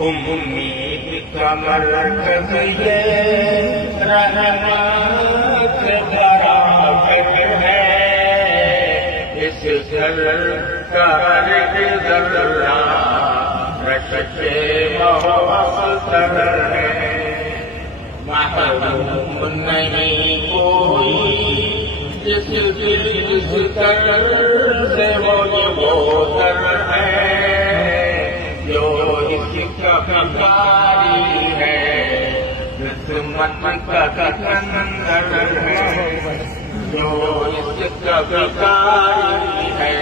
उम्मीद का मरकज़ ये रहमत बराबर है, इस घर का हर ज़र्रा रखते मुअत्तर है। महरूम नहीं कोई जिस कर से वो दर है, जो इसका भिखारी है, किस्मत का सिकंदर है। जो इसका भिखारी है,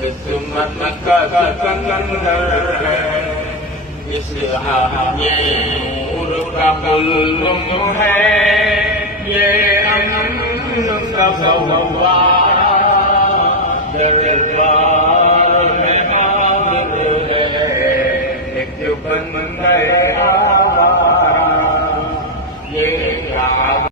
किस्मत का सिकंदर है। इस ये नूर का कुल्लुम है, ये अमन का फव्वारा दरबार में हाज़िर है। एक बंदे